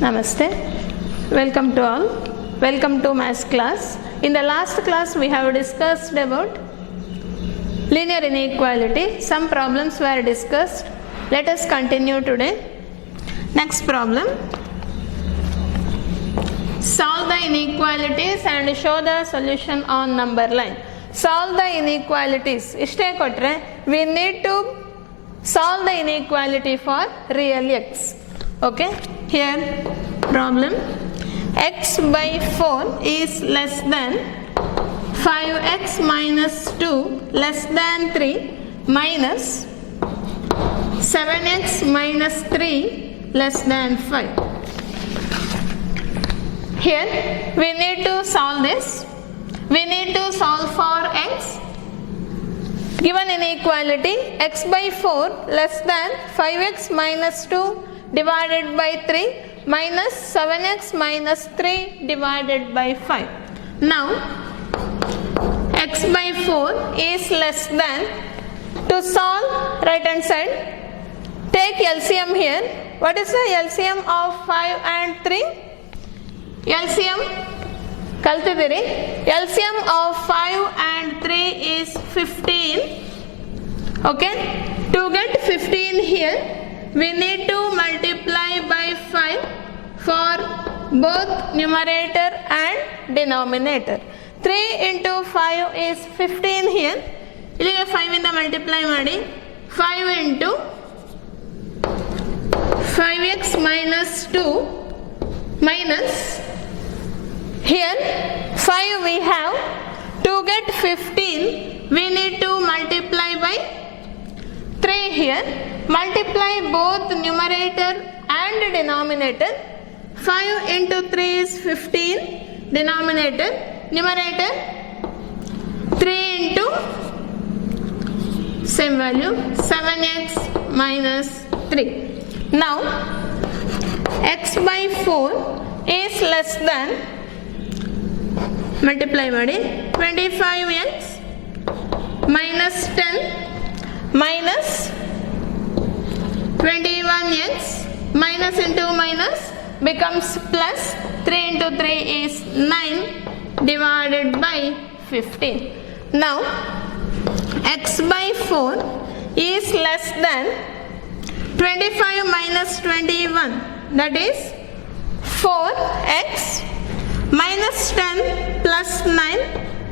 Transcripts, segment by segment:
Namaste. Welcome to all. Welcome to maths class. In the last class we have discussed about linear inequality. Some problems were discussed. Let us continue today. Next problem. Solve the inequalities and show the solution on number line. Solve the inequalities. Ishte kotre, we need to solve the inequality for real x. Okay, here problem, x by 4 is less than 5x minus 2 less than 3 minus 7x minus 3 less than 5. Here we need to solve this. We need to solve for x. Given inequality, x by 4 less than 5x minus 2 divided by 3 minus 7x minus 3 divided by 5. Now, x by 4 is less than, to solve right hand side, take LCM here. What is the LCM of 5 and 3? LCM, kaltidiri. LCM of 5 and 3 is 15. Okay, to get 15 here, we need to multiply by 5 for both numerator and denominator. 3 into 5 is 15 here. Illige 5 inda multiply ಮಾಡಿ. 5 into 5x minus 2 minus, here 5 we have. To get 15 we need to multiply by 3 here. Multiply both numerator and denominator. 5 into 3 is 15, denominator, numerator 3 into same value 7x minus 3. Now x by 4 is less than, multiply ಮಾಡಿ, 25x minus 10 minus 21x, minus into minus becomes plus, 3 into 3 is 9 divided by 15. Now x by 4 is less than 25 minus 21, that is 4x minus 10 plus 9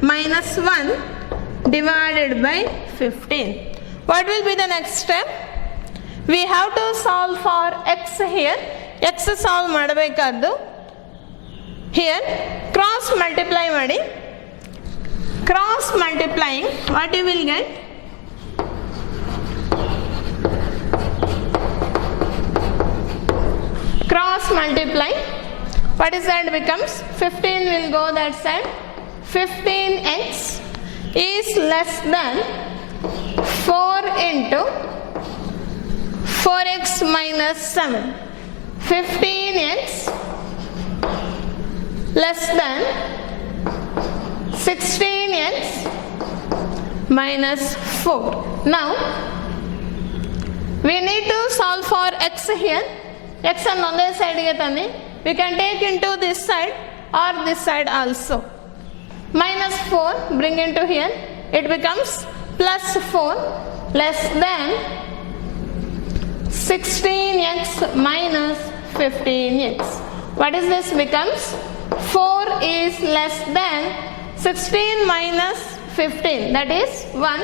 minus 1 divided by 15. What will be the next step? We have to solve for x here. X solve ಮಾಡಬೇಕಾದ್ದು. Here cross multiply ಮಾಡಿ. Cross multiplying, what you will get? Cross multiply, what is that becomes? 15 will go that side. 15x is less than 4 into 4x minus 7. 15x less than 16x minus 4. Now we need to solve for x here. X on other side ge tanni. We can take into this side or this side also. Minus 4 bring into here. It becomes plus 4 less than 16x minus 15x. What is this becomes? 4 is less than 16 minus 15, that is 1.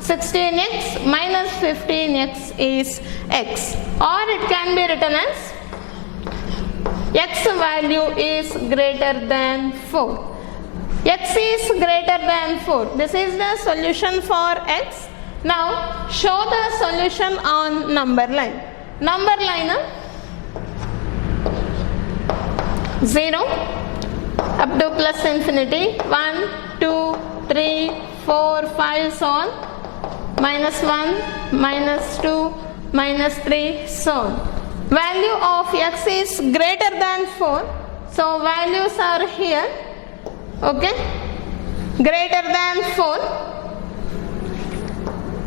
16x minus 15x is x, or it can be written as x value is greater than 4. X is greater than 4. This is the solution for x. Now show the solution on number line. Number line 0 up to plus infinity, 1, 2, 3, 4, 5, so on, minus 1, minus 2, minus 3, so on. Value of x is greater than 4, so values are here. Okay, greater than 4,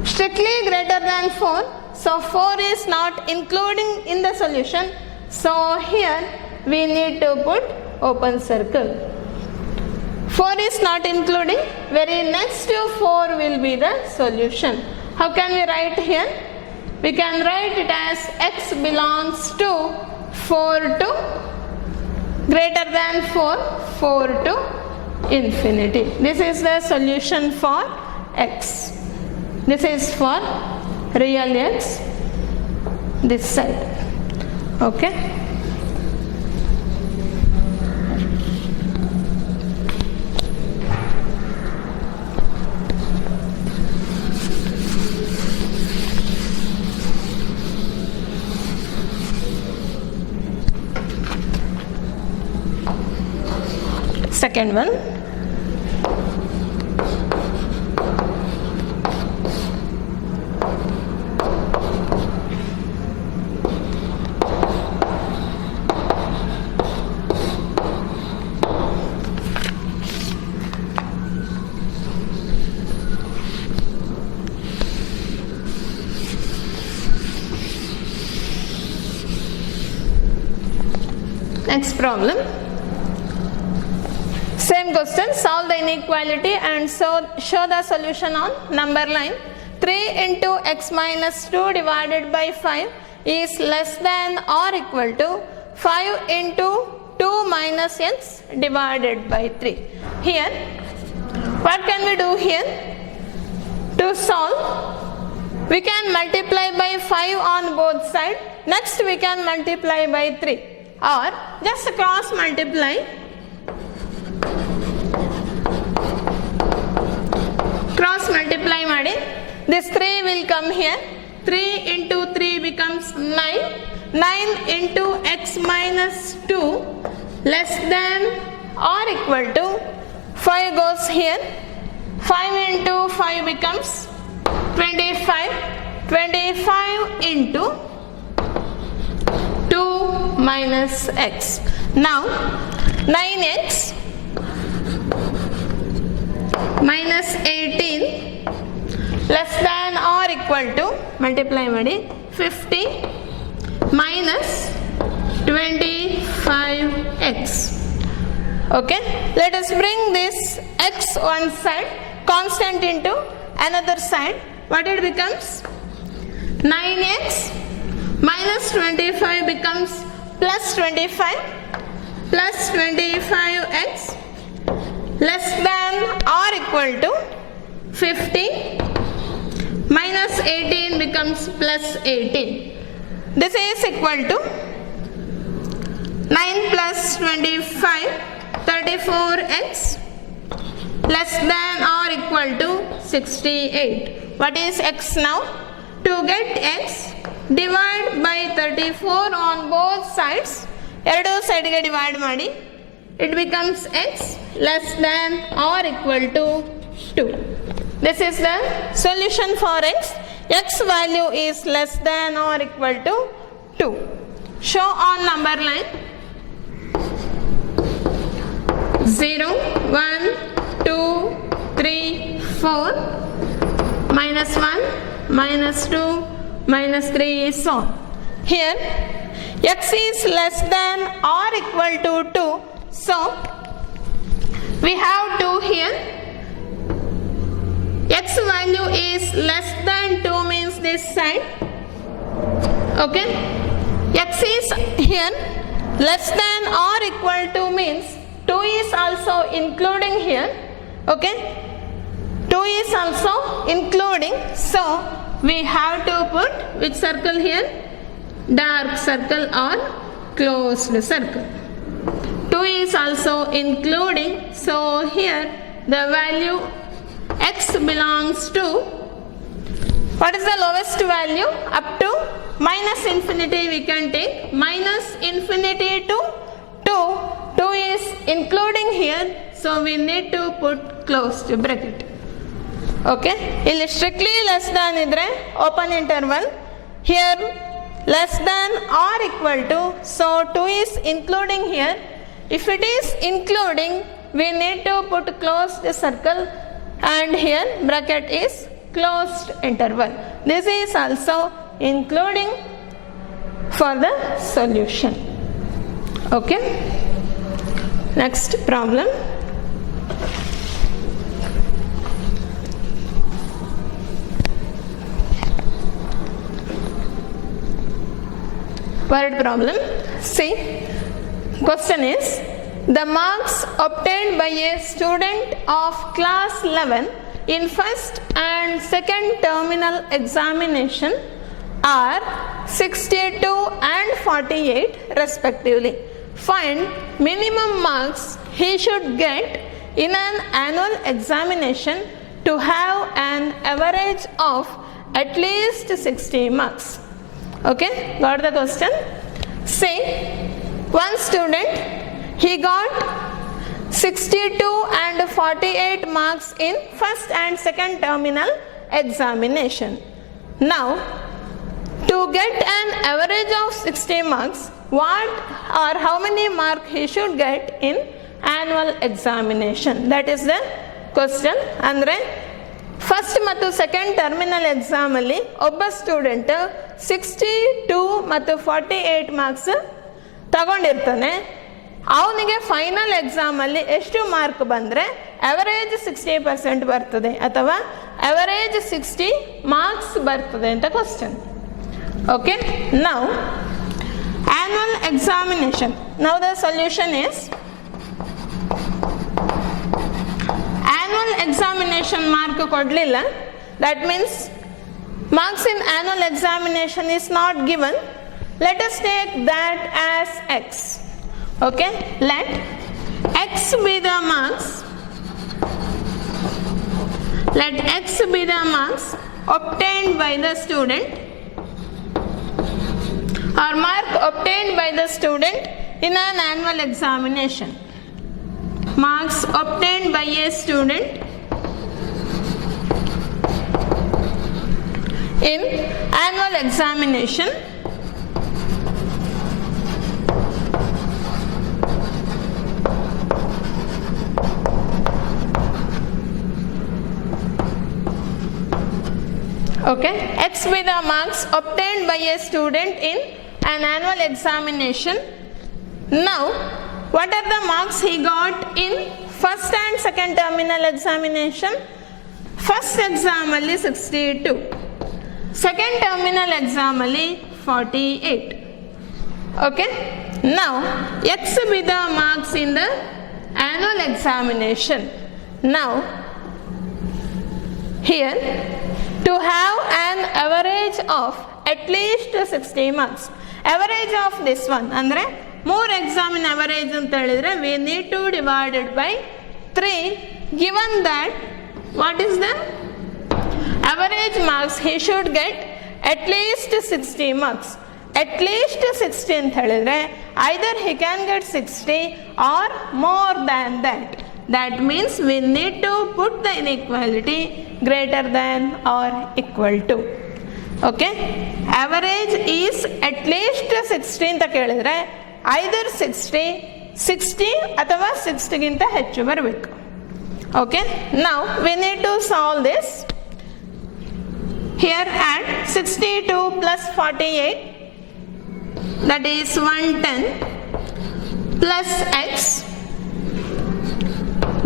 strictly greater than 4, so 4 is not including in the solution. So here we need to put open circle. 4 is not including, very next to 4 will be the solution. How can we write here? We can write it as x belongs to 4 to greater than 4 to infinity. This is the solution for x. This is for real x, this side. Okay. Second one. Next problem. Same question, solve the inequality and show the solution on number line. 3 into x minus 2 divided by 5 is less than or equal to 5 into 2 minus x divided by 3. Here, what can we do here? To solve, we can multiply by 5 on both sides. Next we can multiply by 3 or just cross multiply. Cross multiply ಮಾಡಿ. This 3 will come here. 3 into 3 becomes 9. 9 into x minus 2 less than or equal to 5 goes here. 5 into 5 becomes 25. 25 into 2 minus x. Now 9x minus 18 less than or equal to multiply ಮಾಡಿ 50 minus 25x. Okay, let us bring this x one side, constant into another side. What it becomes? 9x minus 25 becomes plus 25 plus 25x less than or equal to 50 minus 18 becomes plus 18. This is equal to 9 plus 25, 34x less than or equal to 68. What is x now? To get x, divide by 34 on both sides. ಎರಡು ಸೈಡ್ಗೆ divide ಮಾಡಿ. It becomes x less than or equal to 2. This is the solution for x. X value is less than or equal to 2. Show on number line. 0, 1, 2, 3, 4, minus 1, minus 2, minus 3 is so on. Here x is less than or equal to 2. So we have 2 here. X value is less than 2 means this side. Okay. X is here less than or equal to means 2 is also including here. Okay. 2 is also including. So we have to put which circle here? Dark circle or closed circle. 2 is also including, so here the value x belongs to, what is the lowest value? Up to minus infinity we can take, minus infinity to 2. 2 is including here, so we need to put closed bracket. Okay, ಇಲ್ಲಿ strictly less than idre open interval, here less than or equal to, so 2 is including here. If it is including, we need to put closed circle and here bracket is closed interval. This is also including for the solution. Okay, next problem. Word problem. See, question is, the marks obtained by a student of class 11 in first and second terminal examination are 62 and 48 respectively. Find minimum marks he should get in an annual examination to have an average of at least 60 marks. Okay, got the question? Say, one student, he got 62 and 48 marks in first and second terminal examination. Now, to get an average of 60 marks, what or how many marks he should get in annual examination? That is the question. Andre, first ಮತ್ತು second terminal ಎಕ್ಸಾಮಲ್ಲಿ ಒಬ್ಬ student 62 ಮತ್ತು 48 marks ತಗೊಂಡಿರ್ತಾನೆ. ಅವನಿಗೆ final ಎಕ್ಸಾಮಲ್ಲಿ ಎಷ್ಟು mark ಬಂದರೆ average 60% ಬರ್ತದೆ ಅಥವಾ ಅವರೇಜ್ 60 ಮಾರ್ಕ್ಸ್ ಬರ್ತದೆ ಅಂತ question. Okay, now annual examination. Now the solution is annual examination mark kodlilla, that means marks in annual examination is not given. Let us take that as x. Okay, let x be the marks, let x be the marks obtained by the student or mark obtained by the student in an annual examination. Marks obtained by a student in annual examination okay, x be the marks obtained by a student in an annual examination. Now, what are the marks he got in first and second terminal examination? First exam alli 62, second terminal exam alli 48. Okay, now x be the marks in the annual examination. Now here, to have an average of at least 60 marks, average of this one andre 3 exam average ಅಂತ ಹೇಳಿದ್ರೆ we need to divide it by 3, given that what is the average marks he should get at least 60 marks. At least 60 ಅಂತ ಹೇಳಿದ್ರೆ either he can get 60 or more than that. That means we need to put the inequality greater than or equal to. Okay, average is at least 60 ಅಂತ ಕೇಳಿದ್ರೆ either 60 ಅಥವಾ 60 ಗಿಂತ ಹೆಚ್ಚು ಬರಬೇಕು. Okay, now we need to solve this. Here add 62 plus 48, that is 110 plus x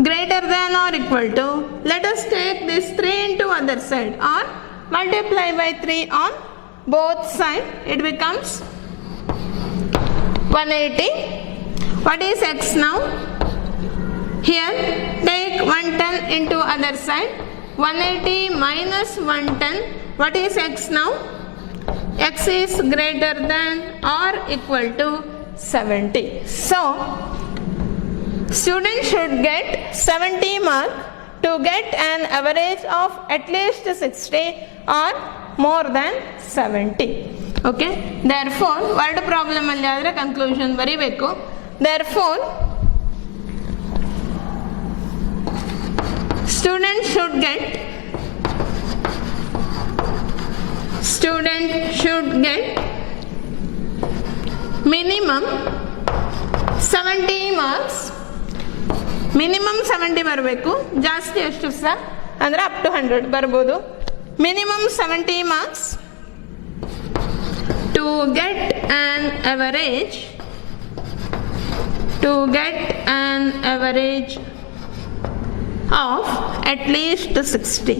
greater than or equal to, let us take this 3 into other side or multiply by 3 on both sides, it becomes 180. What is x now? Here take 110 into other side, 180 minus 110, what is x now? X is greater than or equal to 70. So student should get 70 mark to get an average of at least 60 or more than 70. Okay, therefore word problem alli adre conclusion baribeku. Therefore student should get minimum 70 marks. Minimum 70 ಬರಬೇಕು, ಜಾಸ್ತಿ ಎಷ್ಟು sir ಅಂದರೆ up to 100 ಬರ್ಬೋದು. Minimum 70 marks to get an average of at least 60.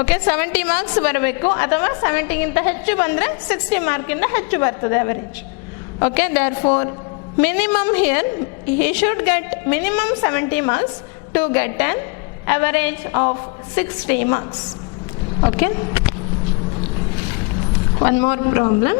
Okay 70 marks ಬರಬೇಕು ಅಥವಾ 70ಗಿಂತ ಹೆಚ್ಚು ಬಂದರೆ 60 ಮಾರ್ಕಿಂದ ಹೆಚ್ಚು ಬರ್ತದೆ average. Okay therefore minimum here he should get minimum 70 marks to get an average of 60 marks. Okay, one more problem.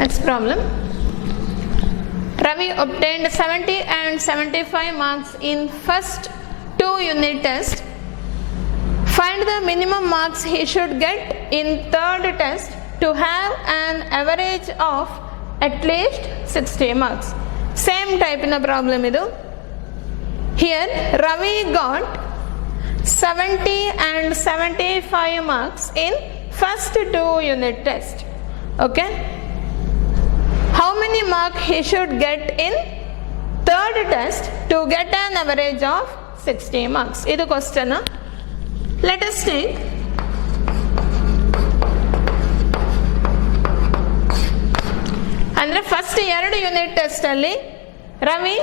Next problem. Ravi obtained 70 and 75 marks in first 2 unit test. Find the minimum marks he should get in third test to have an average of at least 60 marks. Same type in a problem idu. Here Ravi got 70 and 75 marks in first 2 unit test. Okay, how many marks he should get in third test to get an average of 60 marks? Idu question. Let us take andre first 2 unit test alli Ravi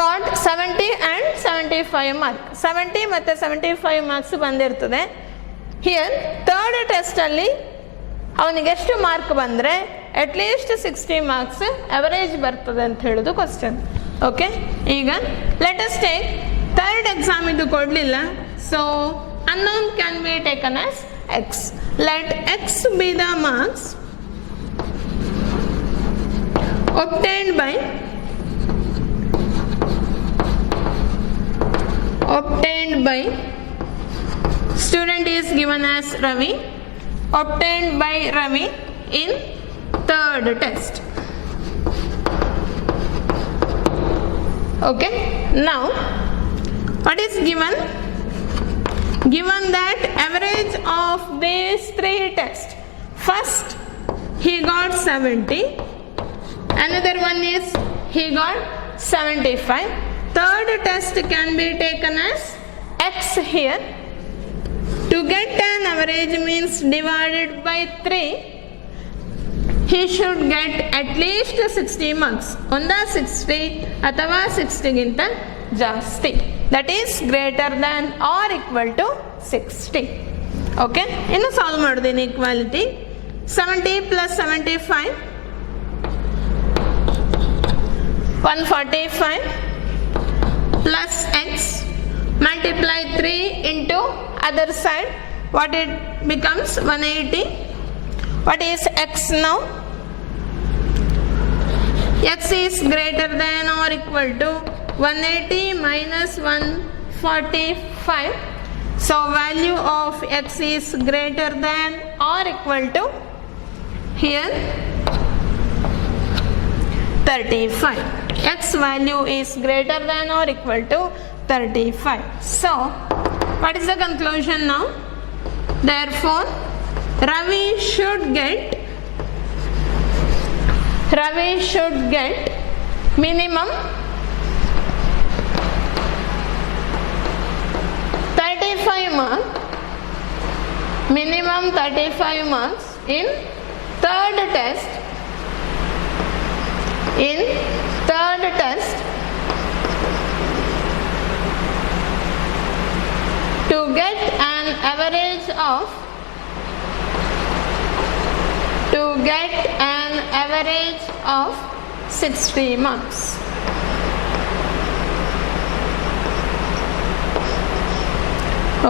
got 70 and 75 marks. 70 ಮತ್ತೆ 75 marks ಬಂದಿರ್ತದೆ. Here third test ಅಲ್ಲಿ ಅವನಿಗೆ ಎಷ್ಟು mark ಬಂದರೆ at least 60 marks average ಬರ್ತದೆ ಅಂತ ಹೇಳೋದು question. Okay, ಈಗ let us take third exam. ಇದು ಕೊಡಲಿಲ್ಲ, so unknown can be taken as X. Let X B the marks obtained by student is given as Ravi, obtained by Ravi in third test. Okay, now what is given? Given that average of these 3 tests. First he got 70, another one is he got 75. Third test can be taken as x here. To get an average means divided by 3. He should get at least 60 marks. Onda 60 ಅಥವಾ 60 ಗಿಂತ ಜಾಸ್ತಿ. That is greater than or equal to 60. Okay, ಇನ್ನು solve ಮಾಡೋದು inequality. 70 plus 75 145 plus x, multiply 3 into other side, what it becomes 180. What is x now? X is greater than or equal to 180 minus 145. So value of x is greater than or equal to here 35. X value is greater than or equal to 35. So what is the conclusion now? Therefore Ravi should get minimum 35 marks, minimum 35 marks in third test, to get an average of 60 marks.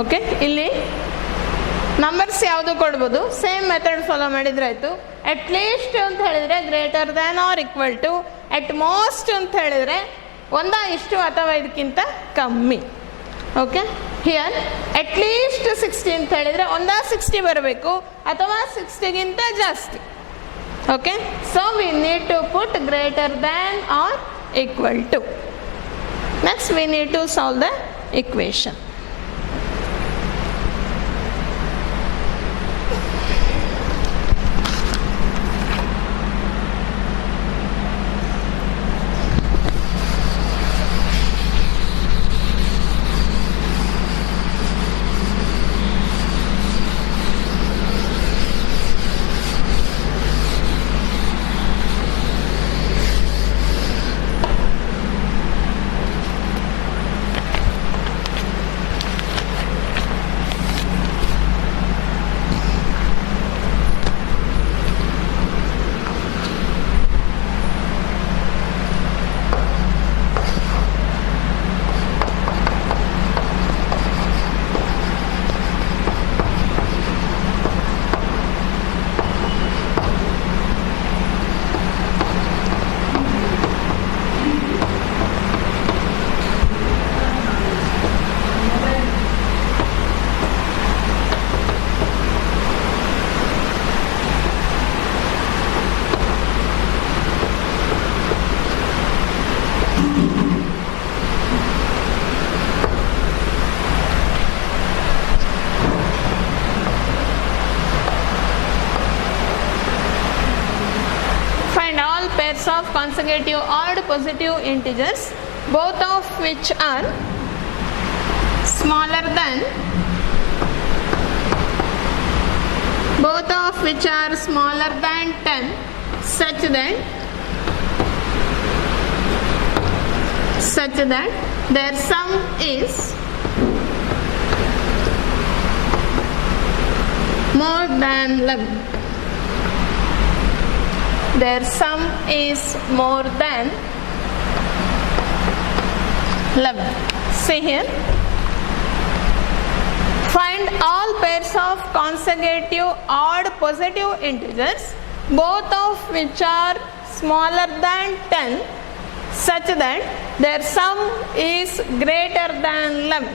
Okay, ಇಲ್ಲಿ numbers ಯಾವುದು ಕೊಡ್ಬೋದು, same method follow ಮಾಡಿದ್ರೆ ಆಯಿತು. At least ಅಂತ ಹೇಳಿದರೆ greater than or equal to, at most ಅಂತ ಹೇಳಿದರೆ ಒಂದ ಇಷ್ಟು ಅಥವಾ ಇದಕ್ಕಿಂತ ಕಮ್ಮಿ. ಓಕೆ, ಹಿಯರ್ ಅಟ್ ಲೀಸ್ಟ್ 60 ಅಂತ ಹೇಳಿದರೆ ಒಂದ 60 ಬರಬೇಕು ಅಥವಾ 60ಗಿಂತ ಜಾಸ್ತಿ. Okay, so we need to put greater than or equal to. Next we need to solve the equation. Of consecutive odd positive integers, both of which are smaller than 10, such that their sum is more than 11. Their sum is more than 11. See here. Find all pairs of consecutive odd positive integers, both of which are smaller than 10, such that their sum is greater than 11.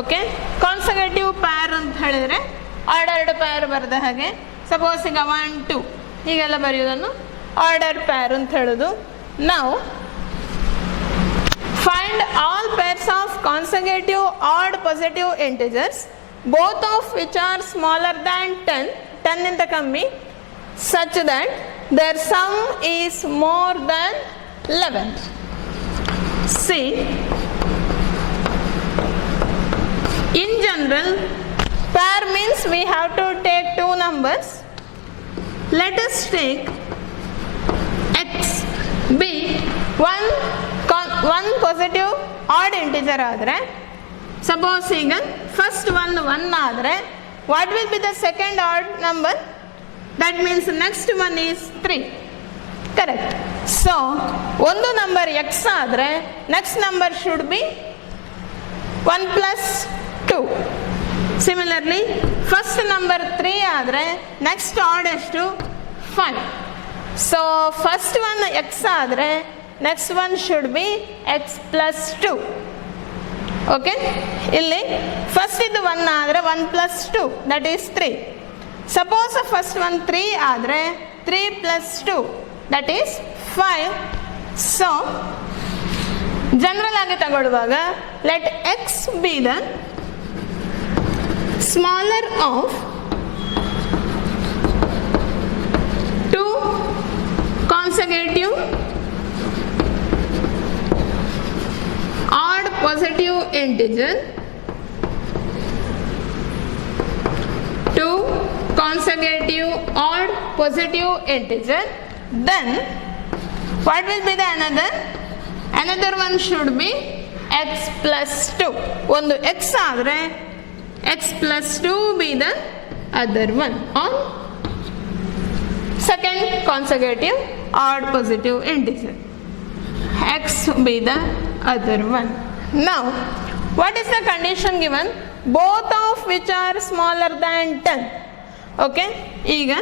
Okay? Consecutive pair ಅಂತ ಹೇಳಿದ್ರೆ ordered peer ಬರೆದ ಹಾಗೆ, suppose ಈಗ 1, 2 ಹೀಗೆಲ್ಲ ಬರೆಯೋದನ್ನು order peer ಅಂತ ಹೇಳೋದು. ನಾವು find all pairs of consecutive odd positive integers, both of which are smaller than 10 ಇಂತ ಕಮ್ಮಿ, such that their sum is more than 11. See, in general, pair means we have to take two numbers. Let us take x be one positive odd integer ಆದರೆ, suppose ಈಗ first one 1 ಆದರೆ, what will be the second odd number? That means next one is 3. Correct. So ಒಂದು number x ಆದರೆ next number should be 1 plus 2. Similarly, first number 3 ಆದರೆ next odd ಎಷ್ಟು 5. So first one x ಆದರೆ next one should be x plus 2. Okay, ಇಲ್ಲಿ first ಇದು 1 ಆದರೆ 1 plus 2 that is 3. Suppose first one 3 ಆದರೆ 3 plus 2 that is 5. So general ಆಗಿ ತಗೊಳ್ಳುವಾಗ let X B the smaller of 2 consecutive odd positive integer, 2 consecutive odd positive integer, then what will be the another one should be x plus 2. ಒಂದು x ಆದರೆ x plus 2 be the other one on second consecutive odd positive integer, x be the other one. Now what is the condition given? Both of which are smaller than 10. okay, ಈಗ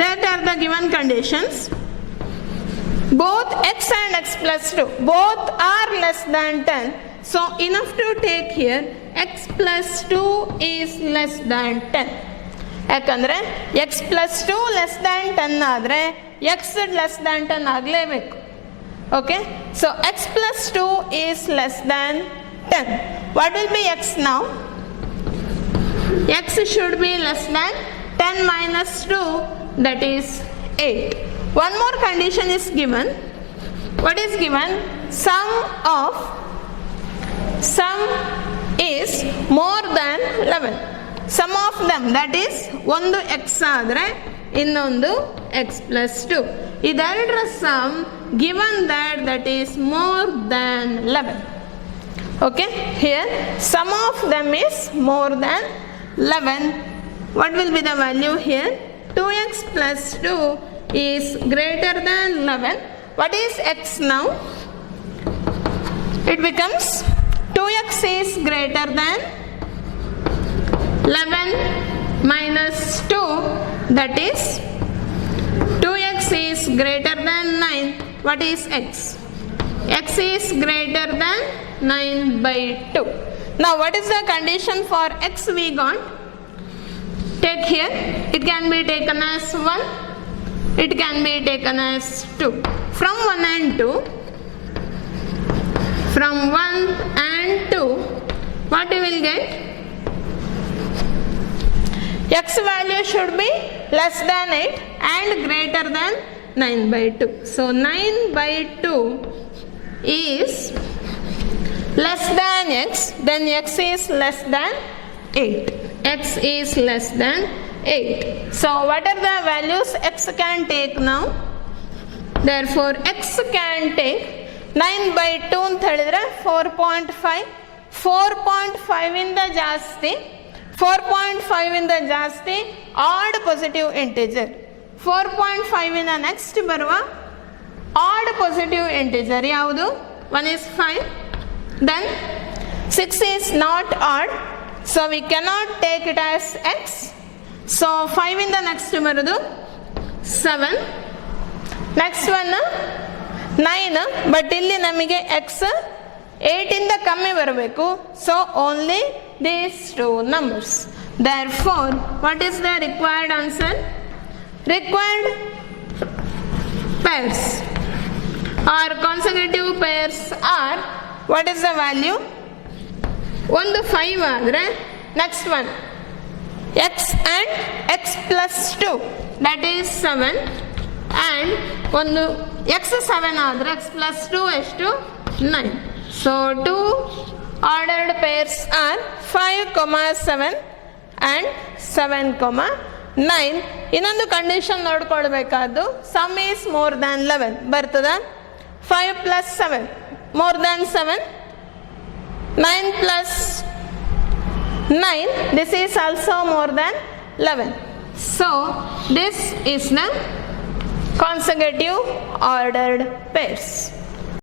that are the given conditions. Both x and x plus 2 both are less than 10, so enough to take here x plus 2 is less than 10. ಯಾಕಂದರೆ x plus 2 less than 10 ಆದರೆ x less than 10 ಆಗಲೇಬೇಕು. okay, so x plus 2 is less than 10. what will be x now? x should be less than 10 minus 2, that is 8. one more condition is given. what is given? Sum is more than 11. sum of them, that is ಒಂದು x ಆದರೆ ಇನ್ನೊಂದು x plus 2, ಇದೆರಡರ sum given that is more than 11. okay, here sum of them is more than 11. what will be the value here? 2x plus 2 is greater than 11. what is x now? it becomes 2x is greater than 11 minus 2, that is 2x is greater than 9. what is x? x is greater than 9 by 2. now what is the condition for x we got? take here, it can be taken as 1, it can be taken as 2. from 1 and 2, from 1 and 2, what you will get? x value should be less than 8 and greater than 9 by 2. so 9 by 2 is less than x, then x is less than 8. x is less than 8. so what are the values x can take now? therefore x can take 9 by 2 ಅಂತ ಹೇಳಿದ್ರೆ 4.5 ಇಂದ ಜಾಸ್ತಿ, 4.5 ಇಂದ ಜಾಸ್ತಿ add positive integer. 4.5 ಇಂದ next ಬರುವ add positive integer ಯಾವುದು? 1 is 5, then 6 is not odd, so we cannot take it as x. so 5 ಇಂದ ನೆಕ್ಸ್ಟ್ ಬರೋದು 7, ನೆಕ್ಸ್ಟ್ ಒನ್ 9, ಬಟ್ ಇಲ್ಲಿ ನಮಗೆ x 8 ಇಂದ ಕಮ್ಮಿ ಬರಬೇಕು, so only these two numbers. therefore what is the required answer? required pairs or consecutive pairs are, what is the value? ಒಂದು 5 ಆದರೆ next one x and x plus 2, that is 7, and ಒಂದು x 7 ಆದರೆ x plus 2 ಎಷ್ಟು? 9. so two ordered pairs are 5, 7 and 7, 9. ಇನ್ನೊಂದು condition ನೋಡ್ಕೊಳ್ಬೇಕಾದ್ದು, sum is more than 11 ಬರ್ತದ. 5 plus 7 more than 7, 9 plus 9, this is also more than 11. so this is the consecutive ordered pairs.